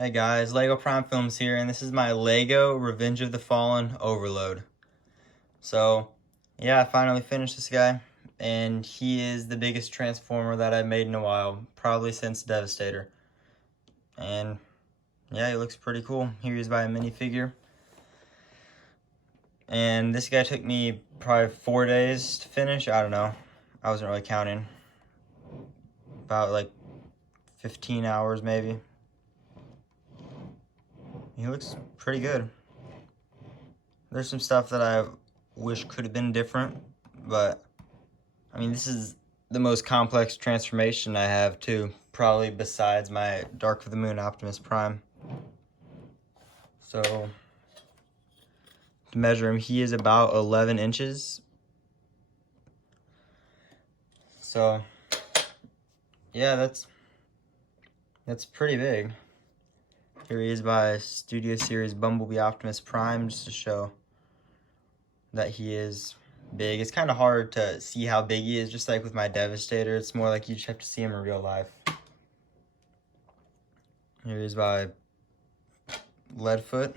Hey guys, Lego Prime Films here, and this is my Lego Revenge of the Fallen Overload. So, yeah, I finally finished this guy, and he is the biggest Transformer that I've made in a while, probably since Devastator. And, yeah, he looks pretty cool. Here he is by a minifigure. And this guy took me probably 4 days to finish. I don't know. I wasn't really counting. About like 15 hours maybe. He looks pretty good. There's some stuff that I wish could have been different, but I mean, this is the most complex transformation I have too, probably besides my Dark of the Moon Optimus Prime. So to measure him, he is about 11 inches. So yeah, that's pretty big. Here he is by Studio Series Bumblebee Optimus Prime, just to show that he is big. It's kind of hard to see how big he is, just like with my Devastator. It's more like you just have to see him in real life. Here he is by Leadfoot.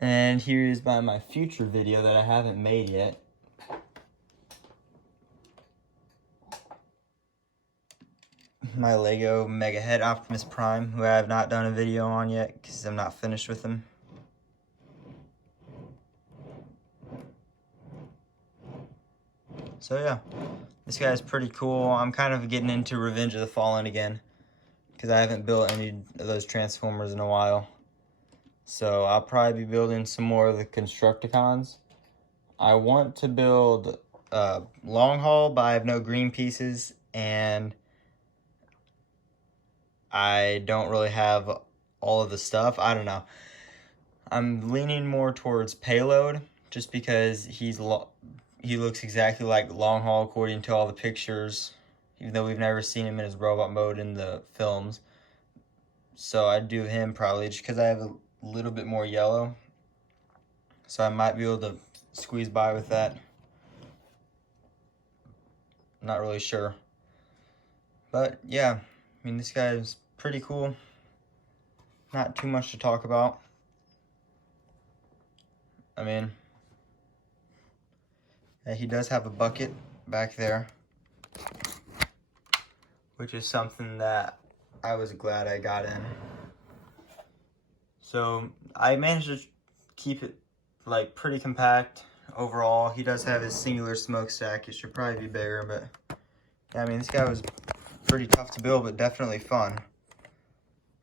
And here is by my future video that I haven't made yet. My Lego Mega Head Optimus Prime, who I have not done a video on yet because I'm not finished with him. So yeah, this guy is pretty cool. I'm kind of getting into Revenge of the Fallen again because I haven't built any of those Transformers in a while. So I'll probably be building some more of the Constructicons. I want to build long haul, but I have no green pieces, and I don't really have all of the stuff. I don't know. I'm leaning more towards payload just because he looks exactly like long haul according to all the pictures, even though we've never seen him in his robot mode in the films. So I'd do him probably just because I have a little bit more yellow. So I might be able to squeeze by with that. Not really sure. But yeah, I mean, this guy is pretty cool. Not too much to talk about. I mean, yeah, he does have a bucket back there, which is something that I was glad I got in. So I managed to keep it like pretty compact overall. He does have his singular smokestack. It should probably be bigger, but yeah, I mean, this guy was pretty tough to build, but definitely fun.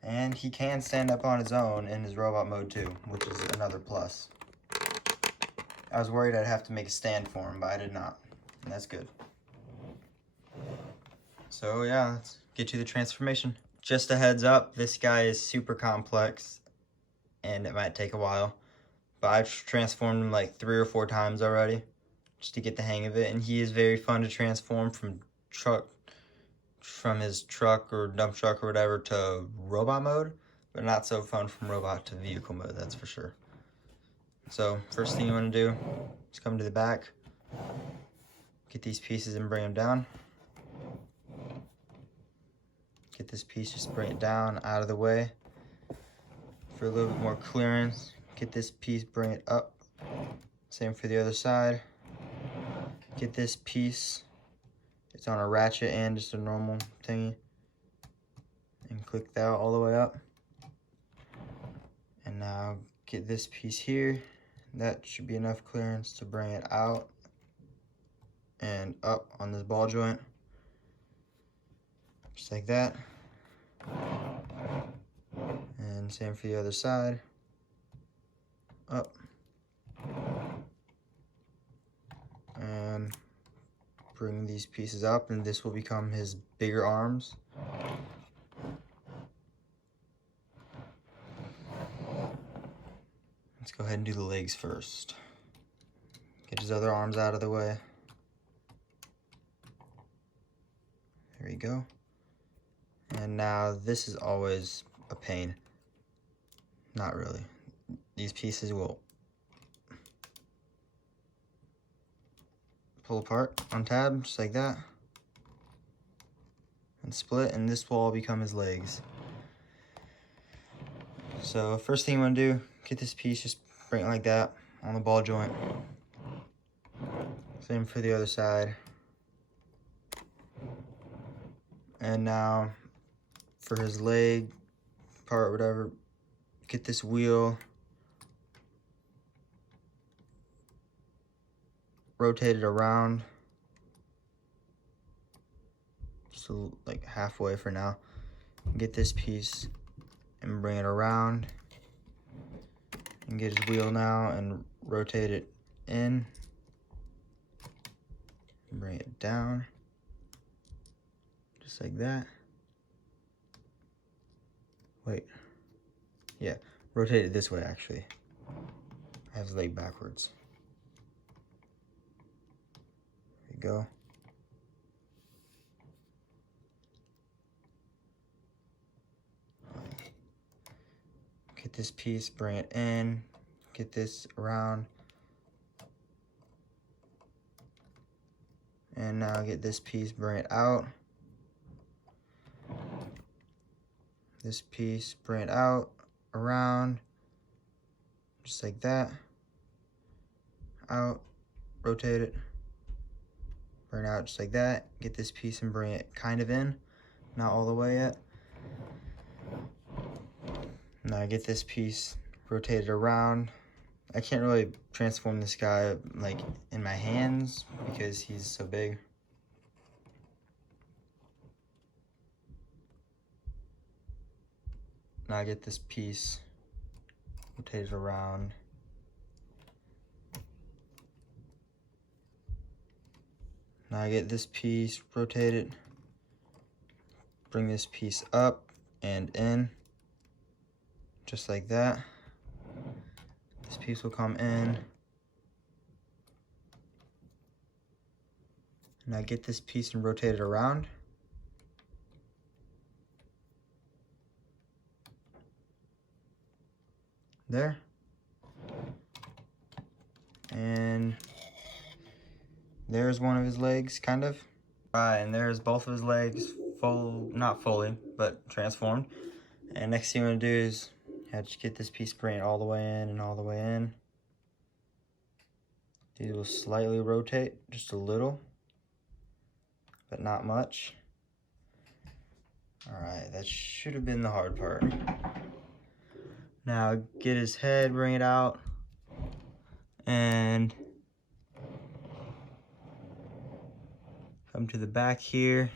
And he can stand up on his own in his robot mode too, which is another plus. I was worried I'd have to make a stand for him, but I did not. And that's good. So yeah, let's get to the transformation. Just a heads up, this guy is super complex and it might take a while. But I've transformed him like 3 or 4 times already just to get the hang of it. And he is very fun to transform from his truck or dump truck or whatever to robot mode, but not so fun from robot to vehicle mode, that's for sure. So first thing you want to do is come to the back, get these pieces and bring them down. Get this piece, just bring it down out of the way for a little bit more clearance. Get this piece, bring it up. Same for the other side. Get this piece, it's on a ratchet and just a normal thingy, and click that all the way up. And now get this piece here. That should be enough clearance to bring it out and up on this ball joint. Just like that. And same for the other side. Up. And bring these pieces up, and this will become his bigger arms. Let's go ahead and do the legs first. Get his other arms out of the way. There you go. And now this is always a pain. Not really. These pieces will pull apart on tab, just like that. and split, and this will all become his legs. So first thing you want to do, get this piece, just bring it like that on the ball joint. Same for the other side. And now for his leg part, whatever, get this wheel, rotate it around, just like halfway for now. Get this piece and bring it around, and get his wheel now and rotate it in, bring it down, just like that. Wait, yeah, rotate it this way actually. I have his leg backwards. There you go. Get this piece, bring it in, get this around, and now get this piece, bring it out. This piece, bring it out, around, just like that. Out, rotate it, bring it out just like that. Get this piece and bring it kind of in, not all the way yet. Now get this piece, rotate it around. I can't really transform this guy like in my hands because he's so big. Now I get this piece, rotate it around. Now I get this piece, rotate it, bring this piece up and in, just like that. This piece will come in. Now get this piece and rotate it around. There. And there's one of his legs, kind of. Right, and there's both of his legs, not fully, but transformed. And next thing you want to do is just get this piece, bring it all the way in and all the way in. These will slightly rotate, just a little, but not much. All right, that should have been the hard part. Now get his head, bring it out, and come to the back here.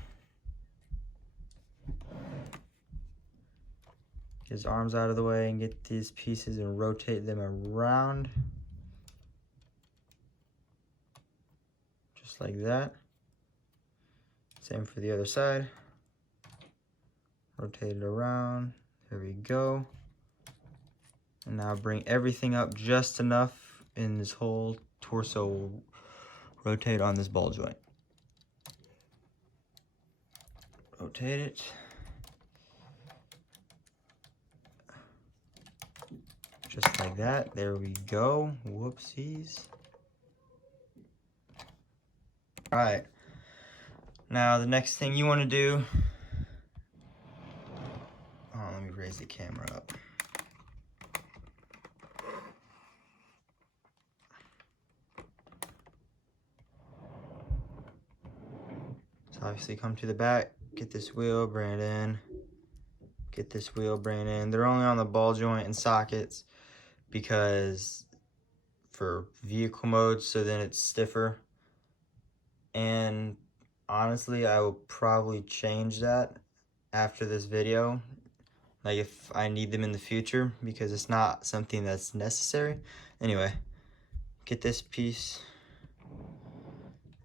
Get his arms out of the way and get these pieces and rotate them around. Just like that. Same for the other side. Rotate it around. There we go. And now bring everything up just enough in this whole torso will rotate on this ball joint. Rotate it. Just like that. There we go. Whoopsies. Alright. Now the next thing you want to do. Oh, let me raise the camera up. So obviously come to the back, get this wheel, bring it in. Get this wheel, bring it in. They're only on the ball joint and sockets because for vehicle mode, so then it's stiffer. And honestly, I will probably change that after this video, like if I need them in the future, because it's not something that's necessary. Anyway, get this piece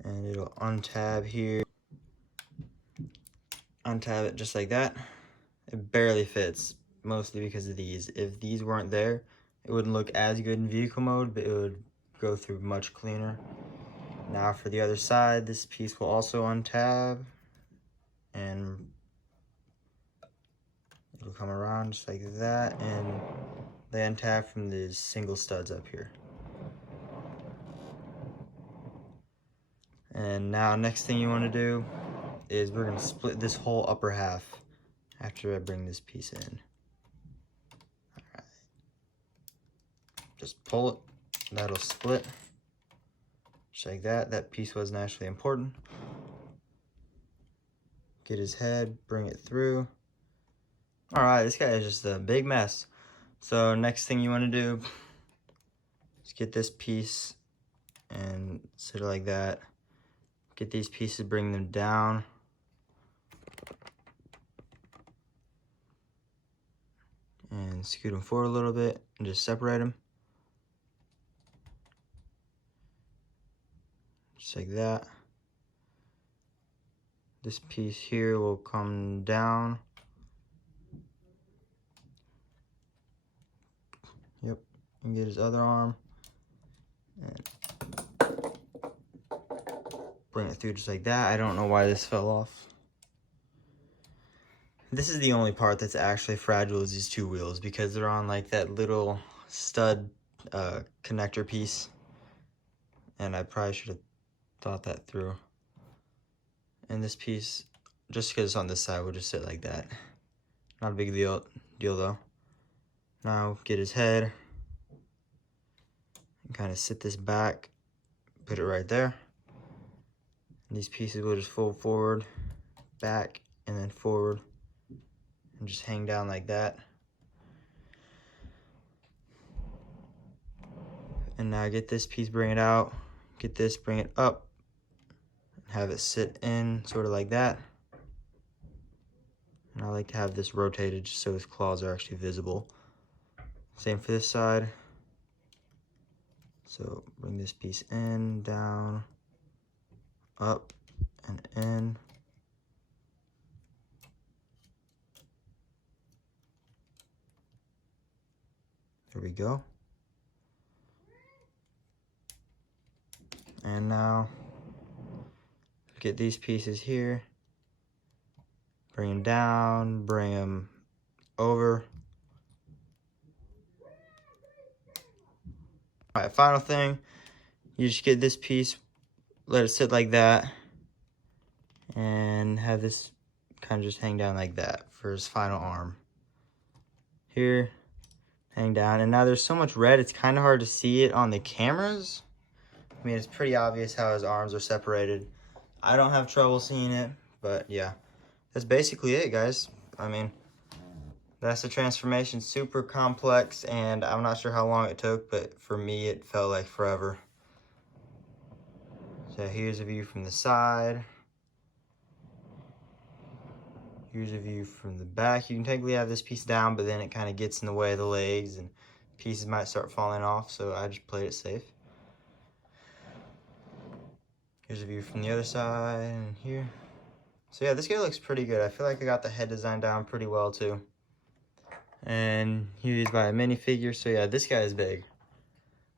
and it'll untab here. Untab it just like that. It barely fits, mostly because of these. If these weren't there, it wouldn't look as good in vehicle mode, but it would go through much cleaner. Now for the other side, this piece will also untab, and it'll come around just like that, and they untab from these single studs up here. And now next thing you want to do is we're gonna split this whole upper half after I bring this piece in. All right. Just pull it, that'll split. Just like that. That piece wasn't actually important. Get his head, bring it through. All right, this guy is just a big mess. So next thing you want to do is get this piece and sit it like that. Get these pieces, bring them down. And scoot them forward a little bit and just separate them. Just like that. This piece here will come down. Yep, and get his other arm. And bring it through just like that. I don't know why this fell off. This is the only part that's actually fragile is these two wheels because they're on like that little stud connector piece. And I probably should have thought that through. And this piece, just because it's on this side, will just sit like that. Not a big deal though. Now get his head and kind of sit this back, put it right there. And these pieces will just fold forward, back, and then forward, and just hang down like that. And now get this piece, bring it out, get this, bring it up, have it sit in sort of like that. And I like to have this rotated just so his claws are actually visible. Same for this side. So bring this piece in, down, up, and in. There we go. And now get these pieces here, bring them down, bring them over. All right, final thing, you just get this piece, let it sit like that, and have this kind of just hang down like that for his final arm. Here, hang down, and now there's so much red, it's kind of hard to see it on the cameras. I mean, it's pretty obvious how his arms are separated. I don't have trouble seeing it, but yeah, that's basically it, guys. I mean, that's the transformation. Super complex, and I'm not sure how long it took, but for me, it felt like forever. So here's a view from the side. Here's a view from the back. You can technically have this piece down, but then it kind of gets in the way of the legs, and pieces might start falling off, so I just played it safe. Here's a view from the other side, and here. So yeah, this guy looks pretty good. I feel like I got the head design down pretty well too. And he's by a minifigure, so yeah, this guy is big.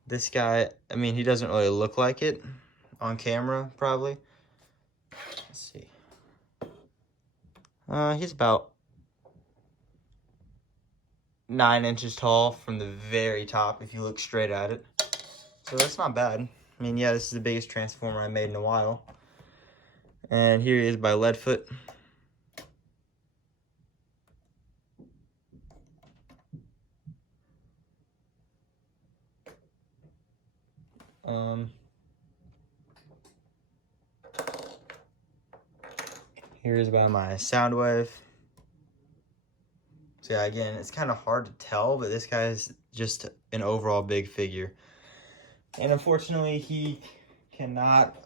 This guy, I mean, he doesn't really look like it on camera, probably. Let's see. He's about 9 inches tall from the very top if you look straight at it. So that's not bad. I mean, yeah, this is the biggest transformer I made in a while. And here he is by Leadfoot. Here is by my Soundwave. So yeah, again, it's kind of hard to tell, but this guy is just an overall big figure. And unfortunately, he cannot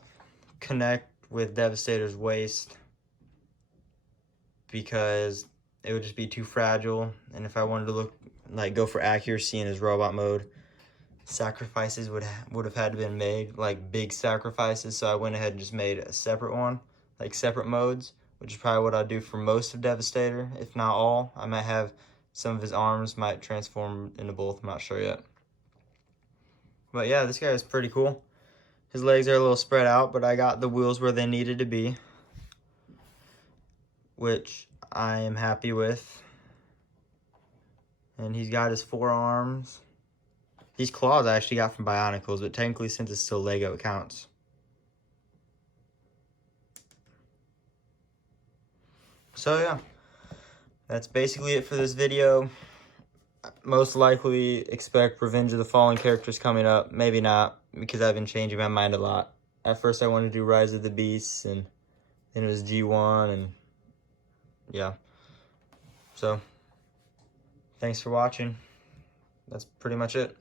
connect with Devastator's waist because it would just be too fragile. And if I wanted to go for accuracy in his robot mode, sacrifices would have had to been made, like big sacrifices. So I went ahead and just made a separate one, like separate modes, which is probably what I'll do for most of Devastator, if not all. I might have some of his arms might transform into both, I'm not sure yet. But yeah, this guy is pretty cool. His legs are a little spread out, but I got the wheels where they needed to be, which I am happy with. And he's got his forearms. These claws I actually got from Bionicles, but technically since it's still Lego, it counts. So yeah, that's basically it for this video. Most likely expect Revenge of the Fallen characters coming up. Maybe not, because I've been changing my mind a lot. At first I wanted to do Rise of the Beasts, and then it was G1, and yeah. So, thanks for watching. That's pretty much it.